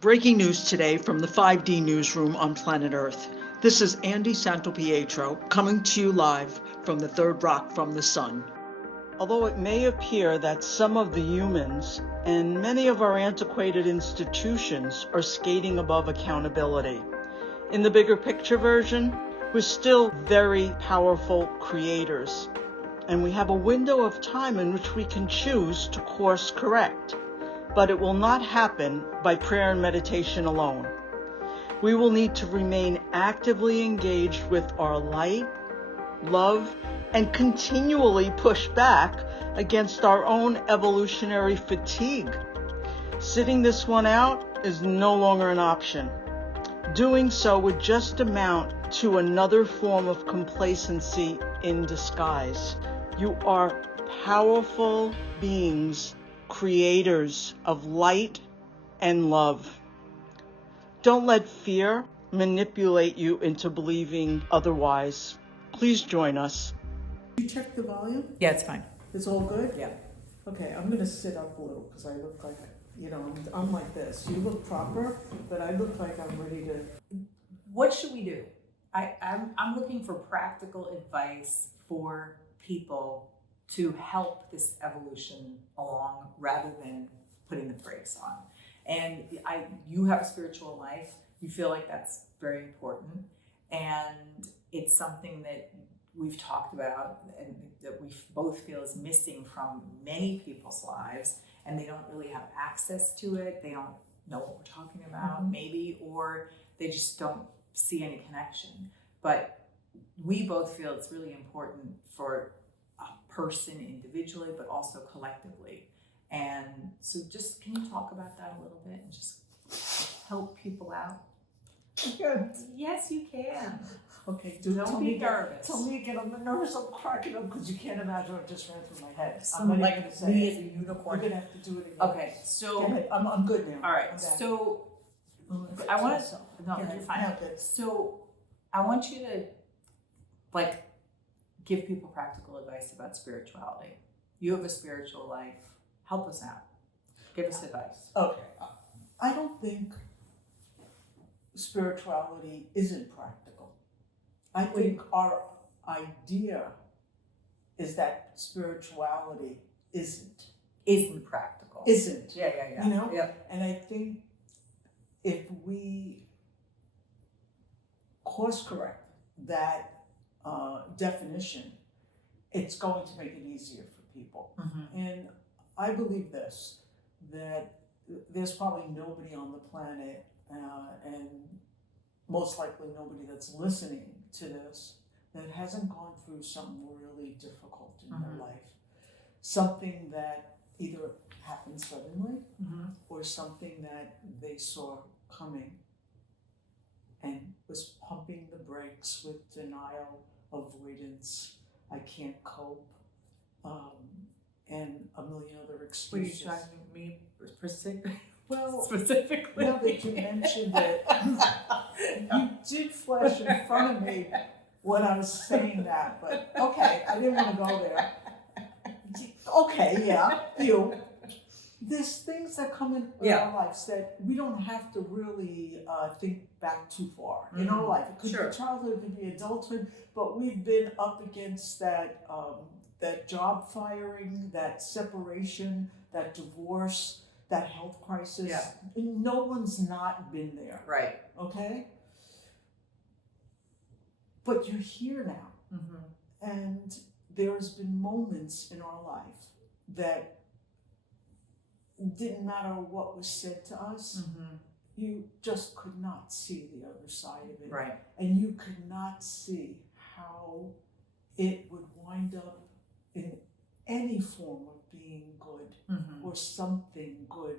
Breaking news today from the 5D newsroom on planet Earth. This is Andie SantoPietro coming to you live from the third rock from the sun. Although it may appear that some of the humans and many of our antiquated institutions are skating above accountability, in the bigger picture version, we're still very powerful creators, and we have a window of time in which we can choose to course correct. But it will not happen by prayer and meditation alone. We will need to remain actively engaged with our light, love, and continually push back against our own evolutionary fatigue. Sitting this one out is no longer an option. Doing so would just amount to another form of complacency in disguise. You are powerful beings, creators of light and love. Don't let fear manipulate you into believing otherwise. Please join us. You check the volume? Yeah, it's fine. It's all good? Yeah. Okay, I'm gonna sit up a little because I look like, I'm like this. You look proper, but I look like I'm ready to. What should we do? I'm looking for practical advice for people to help this evolution along rather than putting the brakes on. And you have a spiritual life. You feel like that's very important. And it's something that we've talked about and that we both feel is missing from many people's lives. And they don't really have access to it. They don't know what we're talking about, maybe, or they just don't see any connection. But we both feel it's really important for a person individually, but also collectively. And so just, can you talk about that a little bit and just help people out? Good. Yes, you can. Okay, Don't be nervous. Tell me again, I'm nervous, I'm cracking up because you can't imagine what just ran through my head. So I'm not like even gonna say me it. as a We're unicorn. gonna have to do it again. Okay, so Go ahead. I'm good now. all right, I'm back. so Fix I want myself. to, no, Yeah, you're fine. now good. So I want you to give people practical advice about spirituality. You have a spiritual life. Help us out. Give us advice. Okay, I don't think spirituality isn't practical. I think our idea is that spirituality isn't Practical. Isn't. Yeah. You know? Yep. And I think if we course correct that definition, it's going to make it easier for people. And I believe this, that there's probably nobody on the planet, and most likely nobody that's listening to this, that hasn't gone through something really difficult in their life. Something that either happened suddenly or something that they saw coming and was pumping the brakes with denial, avoidance, I can't cope, and a million other excuses. Were you trying me specifically? Well, specifically. now that you mentioned it, you did flash in front of me when I was saying that, but okay, I didn't want to go there. Okay, yeah, you. There's things that come in our lives that we don't have to really think back too far in our life. It could be childhood, it could be adulthood, but we've been up against that that job firing, that separation, that divorce, that health crisis. Yeah. No one's not been there. Right. Okay? But you're here now. And there's been moments in our life that didn't matter what was said to us, you just could not see the other side of it. Right. And you could not see how it would wind up in any form of being good, or something good,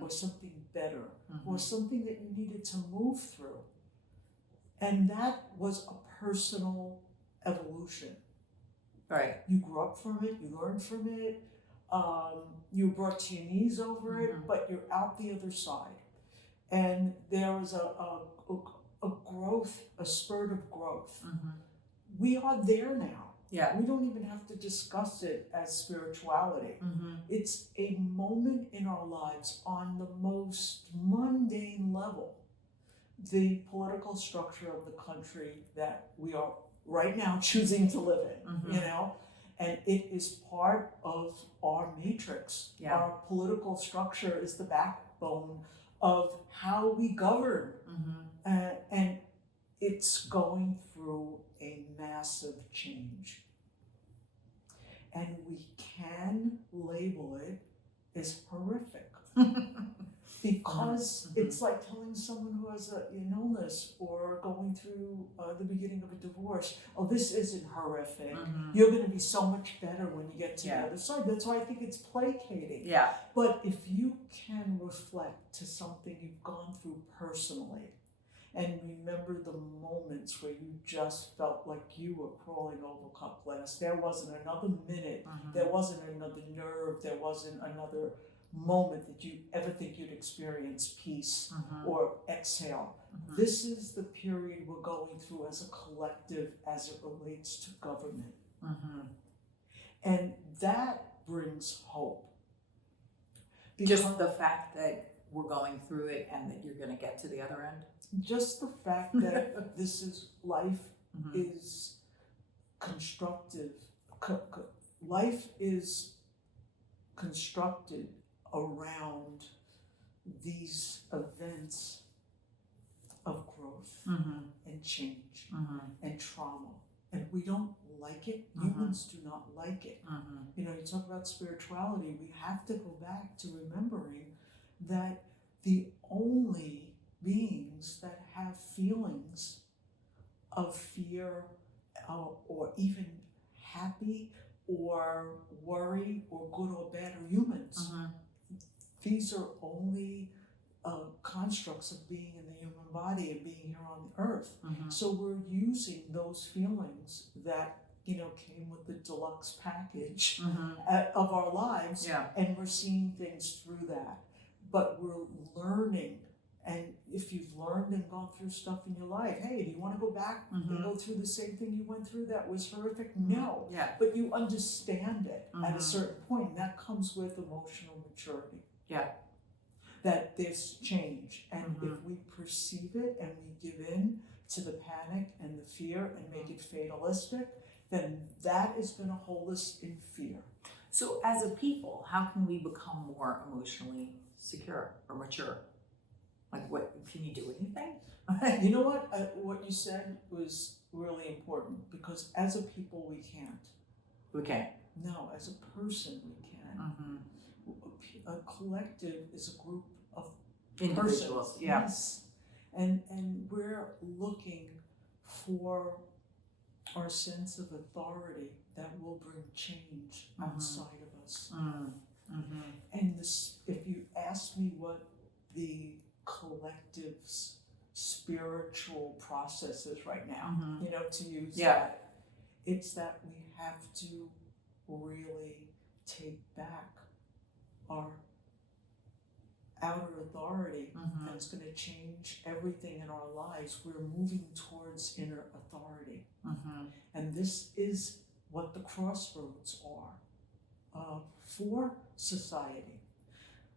or something better, or something that you needed to move through. And that was a personal evolution. Right. You grew up from it, you learned from it, you were brought to your knees over it, but you're out the other side. And there was a growth, a spurt of growth. We are there now. Yeah. We don't even have to discuss it as spirituality. It's a moment in our lives on the most mundane level, the political structure of the country that we are right now choosing to live in, you know, and it is part of our matrix. Our political structure is the backbone of how we govern, and it's going through a massive change. And we can label it as horrific. Because it's like telling someone who has an illness or going through the beginning of a divorce, oh, this isn't horrific. You're going to be so much better when you get to the other side. That's why I think it's placating. But if you can reflect to something you've gone through personally and remember the moments where you just felt like you were crawling over cup glass, there wasn't another minute, there wasn't another nerve, there wasn't another moment that you ever think you'd experience peace or exhale. This is the period we're going through as a collective as it relates to government. And that brings hope. Because just the fact that we're going through it and that you're going to get to the other end? Just the fact that this is life is constructive. Life is constructed around these events of growth and change and trauma. And we don't like it. Humans do not like it. You know, you talk about spirituality, we have to go back to remembering that the only beings that have feelings of fear or even happy or worry or good or bad are humans. These are only constructs of being in the human body and being here on the earth. So we're using those feelings that, you know, came with the deluxe package of our lives, and we're seeing things through that. But we're learning, and if you've learned and gone through stuff in your life, hey, do you want to go back and go through the same thing you went through that was horrific? No. But you understand it at a certain point, and that comes with emotional maturity. That there's change, and if we perceive it and we give in to the panic and the fear and make it fatalistic, then that is going to hold us in fear. So as a people, how can we become more emotionally secure or mature? Like, what can you do anything? You know what you said was really important, because as a people we can't. We can't. No, as a person we can. A collective is a group of individuals. Persons. Yes, and we're looking for our sense of authority that will bring change outside of us. And this, if you ask me what the collective's spiritual process is right now, you know, to use that, it's that we have to really take back our outer authority, that's going to change everything in our lives. We're moving towards inner authority. And this is what the crossroads are for society.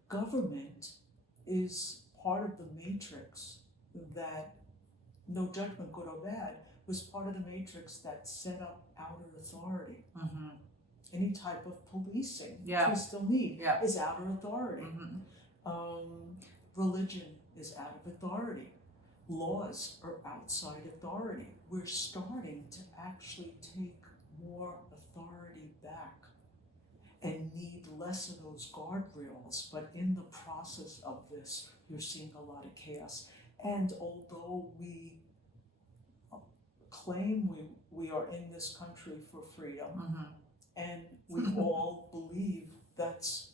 Government is part of the matrix that, no judgment, good or bad, was part of the matrix that set up outer authority. Any type of policing, which we still need, is outer authority. Religion is out of authority. Laws are outside authority. We're starting to actually take more authority back and need less of those guardrails. But in the process of this, you're seeing a lot of chaos. And although we claim we are in this country for freedom, and we all believe that's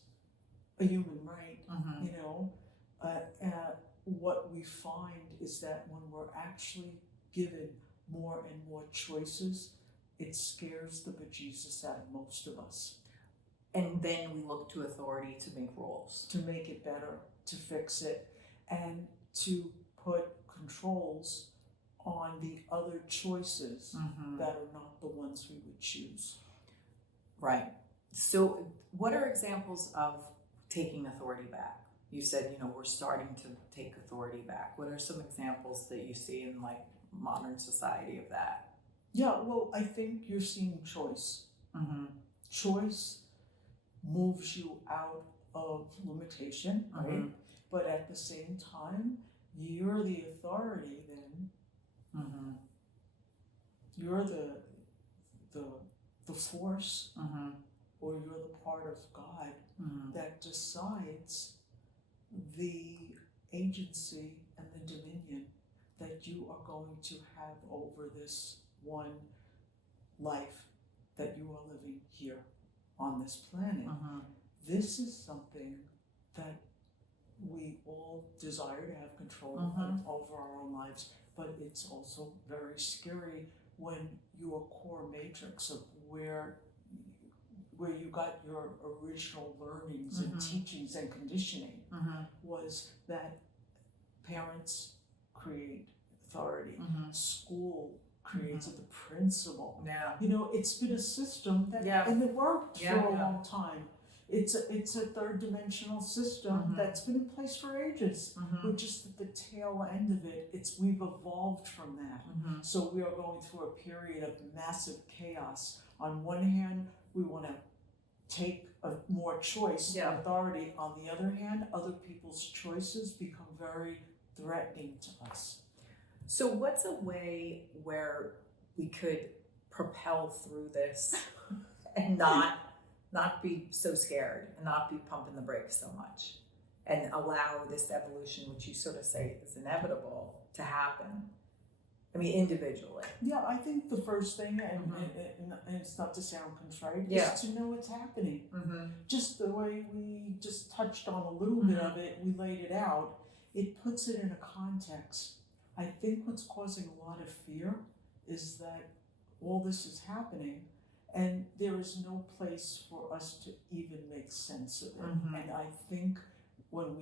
a human right, you know, what we find is that when we're actually given more and more choices, it scares the bejesus out of most of us. And then we look to authority to make rules. To make it better, to fix it, and to put controls on the other choices that are not the ones we would choose. Right. So what are examples of taking authority back? you said, you know, we're starting to take authority back. What are some examples that you see in like modern society of that? Yeah, well, I think you're seeing choice. Mm-hmm. Choice moves you out of limitation, right? Mm-hmm. But at the same time, you're the authority then. Mm-hmm. You're the force, Mm-hmm. or you're the part of God Mm-hmm. that decides the agency and the dominion that you are going to have over this one life that you are living here on this planet. Mm-hmm. This is something that we all desire to have control over our own lives, but it's also very scary when your core matrix of where you got your original learnings and teachings and conditioning was that parents create authority, school creates the principle. Yeah. You know, it's been a system that and it worked for a long time. It's a third dimensional system that's been in place for ages. We're just at the tail end of it. We've evolved from that. So we are going through a period of massive chaos. On one hand, we want to take more choice and authority. On the other hand, other people's choices become very threatening to us. So what's a way where we could propel through this and not be so scared and not be pumping the brakes so much and allow this evolution, which you sort of say is inevitable, to happen? I mean, individually. Yeah, I think the first thing, and it's not to sound contrite, is to know what's happening. Just the way we just touched on a little bit of it, we laid it out, it puts it in a context. I think what's causing a lot of fear is that all this is happening and there is no place for us to even make sense of it. And I think when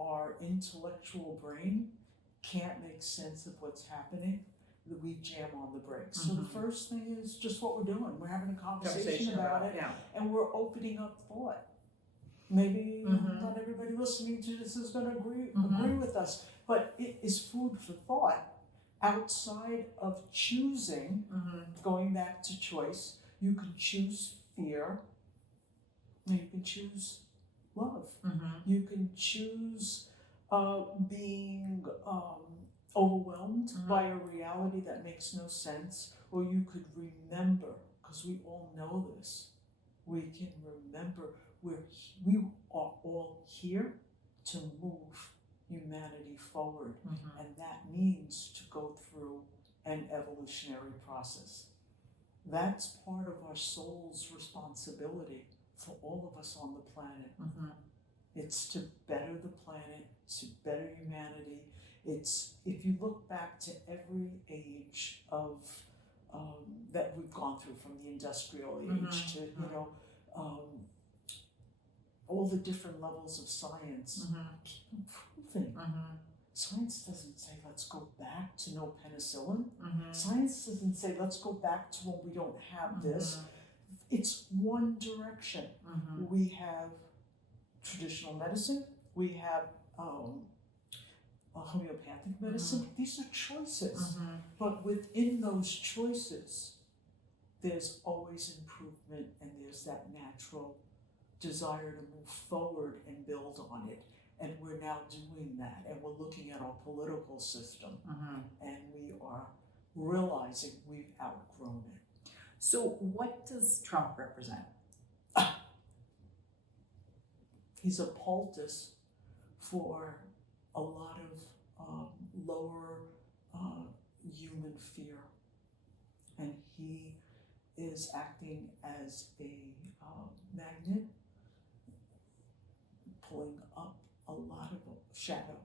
our intellectual brain can't make sense of what's happening, that we jam on the brakes. So the first thing is just what we're doing. We're having a conversation about it, and we're opening up thought. Maybe not everybody listening to this is going to agree with us, but it is food for thought. Outside of choosing, going back to choice, you can choose fear, and you can choose love. You can choose being overwhelmed by a reality that makes no sense, or you could remember, because we all know this, we can remember we are all here to move humanity forward, and that means to go through an evolutionary process. That's part of our soul's responsibility for all of us on the planet. It's to better the planet, to better humanity. It's, if you look back to every age of that we've gone through, from the industrial age to all the different levels of science, keep improving. Science doesn't say let's go back to no penicillin. Science doesn't say let's go back to when we don't have this. It's one direction. We have traditional medicine, we have homeopathic medicine. These are choices, but within those choices, there's always improvement, and there's that natural desire to move forward and build on it. And we're now doing that, and we're looking at our political system, and we are realizing we've outgrown it. So what does Trump represent? He's a poultice for a lot of lower human fear, and he is acting as a magnet, pulling up a lot of shadow.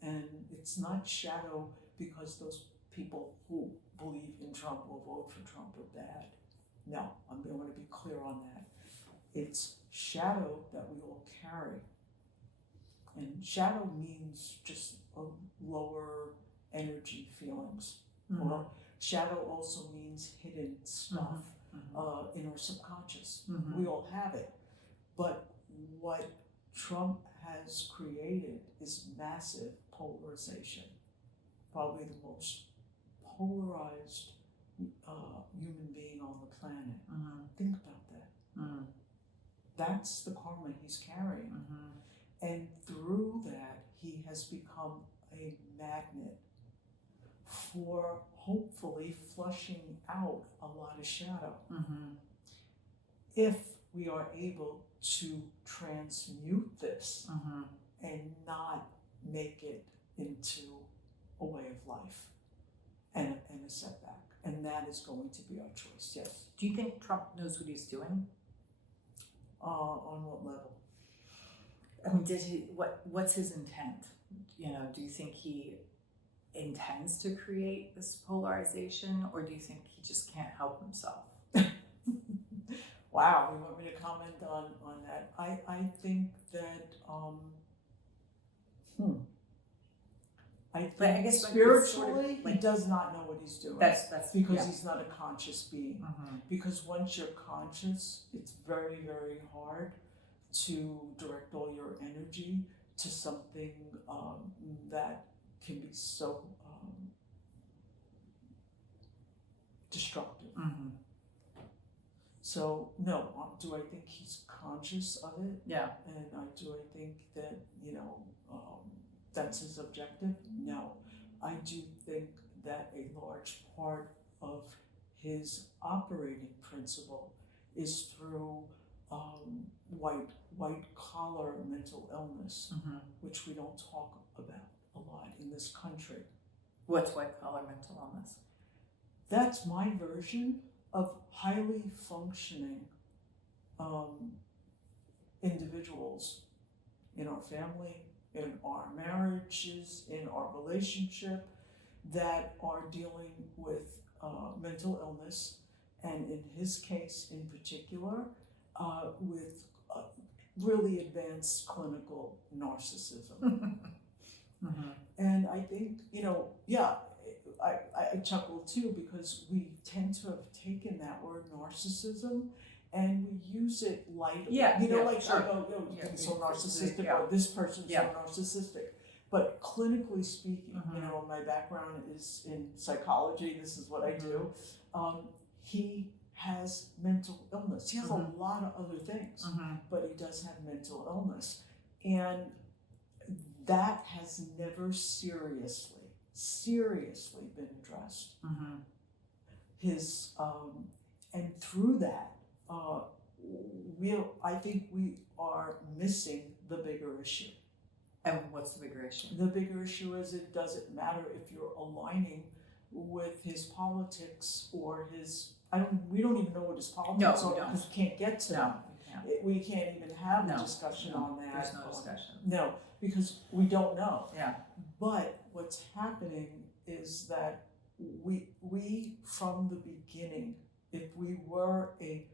And it's not shadow because those people who believe in Trump or vote for Trump are bad. No, I want to be clear on that. It's shadow that we all carry. And shadow means just lower energy feelings. Or shadow also means hidden stuff in our subconscious. We all have it. But what Trump has created is massive polarization, probably the most polarized human being on the planet. Think about that. That's the karma he's carrying. And through that, he has become a magnet for hopefully flushing out a lot of shadow. If we are able to transmute this and not make it into a way of life and a setback. And that is going to be our choice, yes. Do you think Trump knows what he's doing? On what level? I mean, what's his intent? You know, do you think he intends to create this polarization, or do you think he just can't help himself? Wow, you want me to comment on that? I think that I guess spiritually he does not know what he's doing. That's because he's not a conscious being. Because once you're conscious, it's very, very hard to direct all your energy to something that can be so destructive. So no, do I think he's conscious of it? Yeah. And do I think that, that's his objective? No. I do think that a large part of his operating principle is through white collar mental illness, which we don't talk about a lot in this country. What's white collar mental illness? That's my version of highly functioning individuals in our family, in our marriages, in our relationship, that are dealing with mental illness, and in his case in particular, with really advanced clinical narcissism. And I think, I chuckle too, because we tend to have taken that word narcissism and we use it lightly. Sure. So narcissistic, or this person's so narcissistic. But clinically speaking, my background is in psychology, this is what I do. He has mental illness. He has a lot of other things, but he does have mental illness. And that has never seriously been addressed. His and through that, I think we are missing the bigger issue. And what's the bigger issue? The bigger issue is it doesn't matter if you're aligning with his politics or his. We don't even know what his politics are because we can't get to them. We can't even have a discussion on that. There's no discussion. No, because we don't know. Yeah. But what's happening is that we from the beginning, if we were a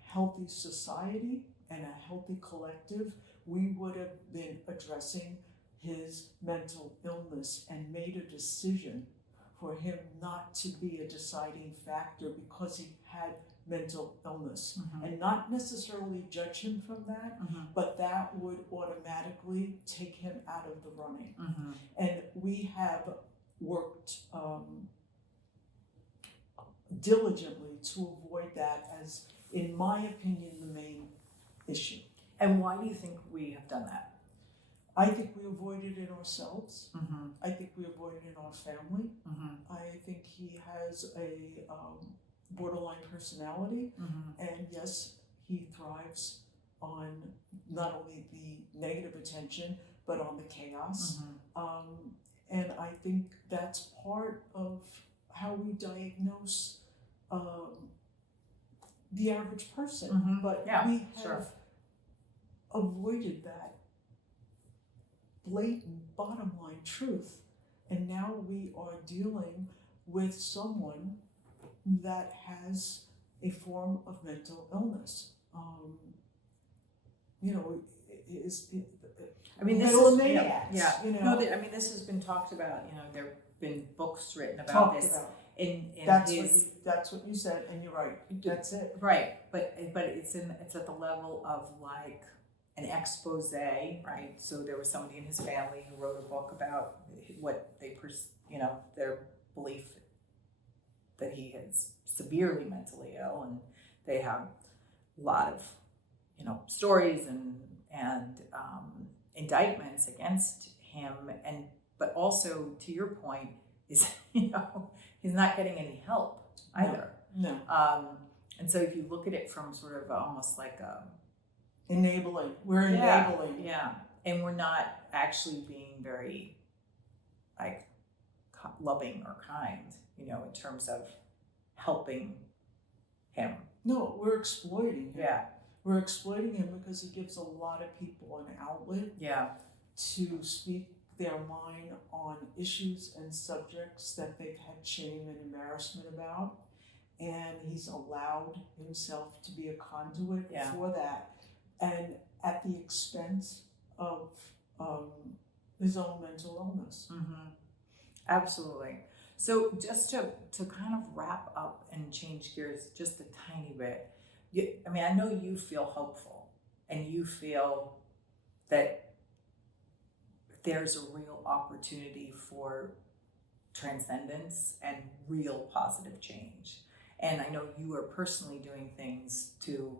healthy society and a healthy collective, we would have been addressing his mental illness and made a decision for him not to be a deciding factor because he had mental illness, and not necessarily judge him from that, but that would automatically take him out of the running. And we have worked diligently to avoid that as, in my opinion, the main issue. And why do you think we have done that? I think we avoided it ourselves. I think we avoided it in our family. I think he has a borderline personality, and yes, he thrives on not only the negative attention, but on the chaos. And I think that's part of how we diagnose the average person. But we have avoided that blatant bottom line truth. And now we are dealing with someone that has a form of mental illness. This has been talked about. There have been books written about this. That's what you said, and you're right. That's it. Right, but it's at the level of like an expose, right? So there was somebody in his family who wrote a book about what they, their belief that he is severely mentally ill, and they have a lot of, stories and indictments against him, but also, to your point, is he's not getting any help either. No. And so if you look at it from sort of almost like a enabling, we're enabling. Yeah, and we're not actually being very like loving or kind, in terms of helping him. No, we're exploiting him. Yeah. We're exploiting him because he gives a lot of people an outlet to speak their mind on issues and subjects that they've had shame and embarrassment about. And he's allowed himself to be a conduit for that. And at the expense of his own mental illness. Mm-hmm. Absolutely. So just to kind of wrap up and change gears just a tiny bit, I know you feel hopeful and you feel that there's a real opportunity for transcendence and real positive change. And I know you are personally doing things to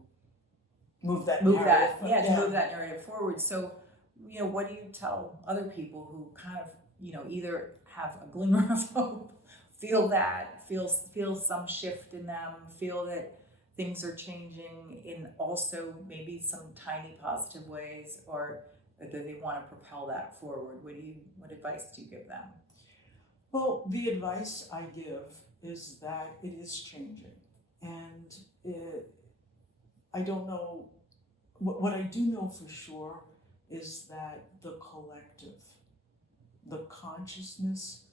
move that narrative forward. So, what do you tell other people who kind of, either have a glimmer of hope, feel some shift in them, feel that things are changing in also maybe some tiny positive ways, or that they want to propel that forward? What advice do you give them? Well, the advice I give is that it is changing, and I don't know. What I do know for sure is that the collective, the consciousness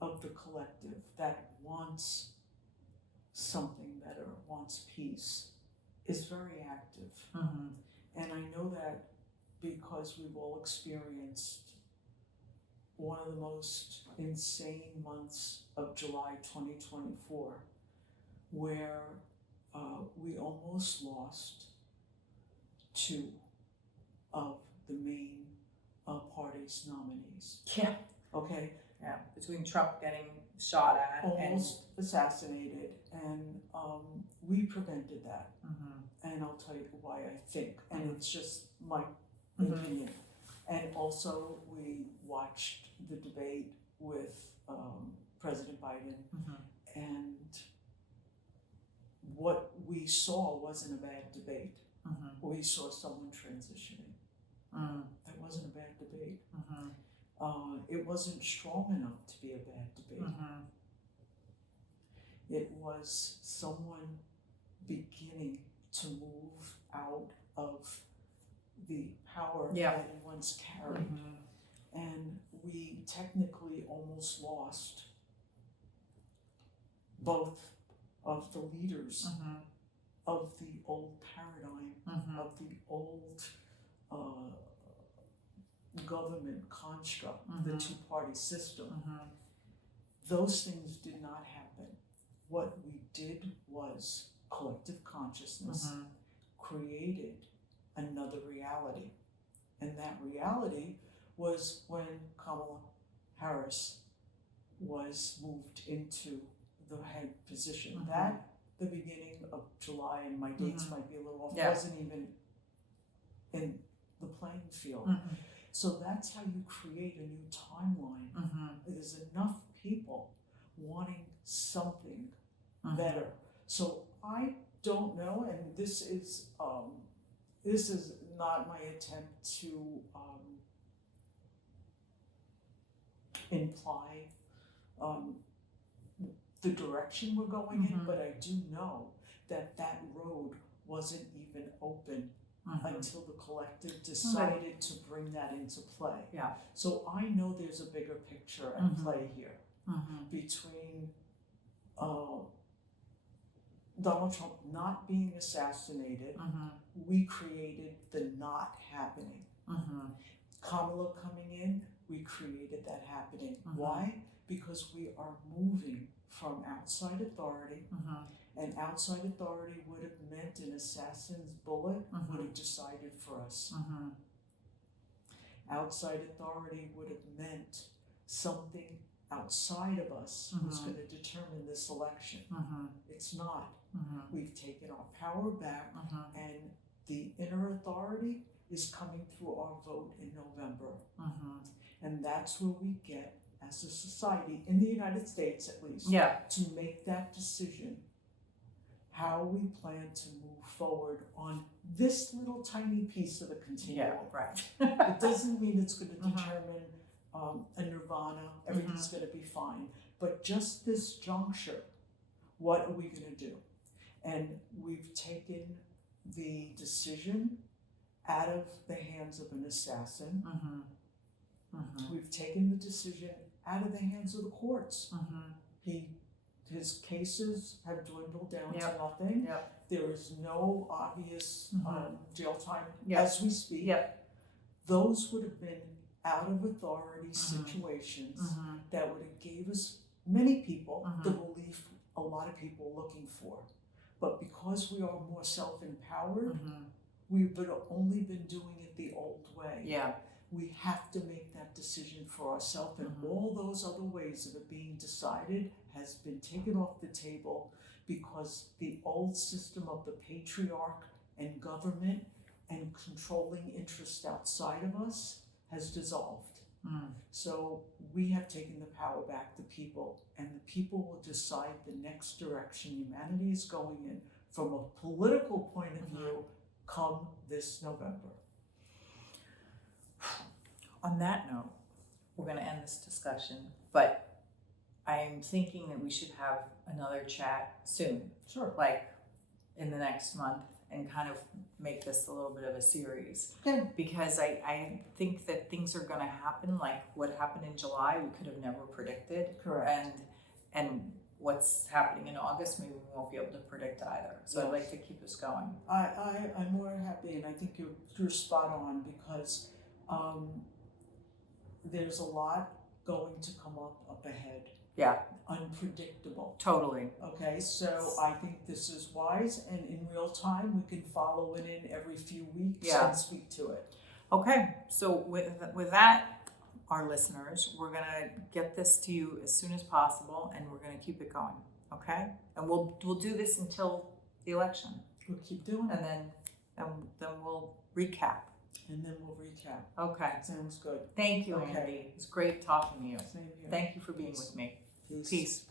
of the collective that wants something better, wants peace, is very active. Mm-hmm. And I know that because we've all experienced one of the most insane months of July 2024, where we almost lost two of the main party's nominees. Yeah. Okay. Yeah. Between Trump getting shot at, almost assassinated, and we prevented that. Mm-hmm. And I'll tell you why I think, and it's just my mm-hmm. opinion. And also, we watched the debate with President Biden, mm-hmm. and what we saw wasn't a bad debate. Mm-hmm. We saw someone transitioning. Mm-hmm. That wasn't a bad debate. Mm-hmm. It wasn't strong enough to be a bad debate. Mm-hmm. It was someone beginning to move out of the power that he once carried. Mm-hmm. And we technically almost lost both of the leaders mm-hmm. of the old paradigm, mm-hmm. of the old government construct, mm-hmm. the two-party system. Mm-hmm. Those things did not happen. What we did was collective consciousness mm-hmm. created another reality. And that reality was when Kamala Harris was moved into the head position. Mm-hmm. That, the beginning of July, and my dates mm-hmm. might be a little off, yeah. wasn't even in the playing field. Mm-hmm. So that's how you create a new timeline. Mm-hmm. There's enough people wanting something mm-hmm. better. So I don't know, and this is not my attempt to imply the direction we're going mm-hmm. in, but I do know that road wasn't even open mm-hmm. until the collective decided to bring that into play. Yeah. So I know there's a bigger picture at mm-hmm. play here mm-hmm. between Donald Trump not being assassinated. Mm-hmm. We created the not happening. Mm-hmm. Kamala coming in we created that happening. Mhm. Why? Because we are moving from outside authority, and outside authority would have meant an assassin's bullet would have decided for us. Outside authority would have meant something outside of us was going to determine this election. It's not. We've taken our power back, and the inner authority is coming through our vote in November. And that's where we get, as a society, in the United States at least, to make that decision how we plan to move forward on this little tiny piece of the continuum. It doesn't mean it's going to determine a nirvana, everything's going to be fine. But just this juncture, what are we going to do? And we've taken the decision out of the hands of an assassin. We've taken the decision out of the hands of the courts. His cases have dwindled down to nothing. There is no obvious jail time as we speak. Those would have been out of authority situations that would have gave us, many people, the relief a lot of people are looking for. But because we are more self-empowered, we've only been doing it the old way. We have to make that decision for ourselves, and all those other ways of it being decided has been taken off the table because the old system of the patriarch and government and controlling interest outside of us has dissolved. So we have taken the power back to people, and the people will decide the next direction humanity is going in from a political point of view come this November. On that note, we're going to end this discussion, but I'm thinking that we should have another chat soon. Sure. Like in the next month, and kind of make this a little bit of a series. Okay. Because I think that things are going to happen, like what happened in July, we could have never predicted. Correct. And what's happening in August, maybe we won't be able to predict either. So I'd like to keep us going. I'm more happy, and I think you're spot on, because there's a lot going to come up ahead. Unpredictable. Totally. Okay, so I think this is wise, and in real time we can follow it in every few weeks and speak to it. Okay, so with that, our listeners, we're gonna get this to you as soon as possible, and we're gonna keep it going. Okay, and we'll do this until the election. We'll keep doing it, and then we'll recap. Okay. Sounds good. Thank you, Andy. It was great talking to you. Same here. Thank you for being with me. Peace. Peace.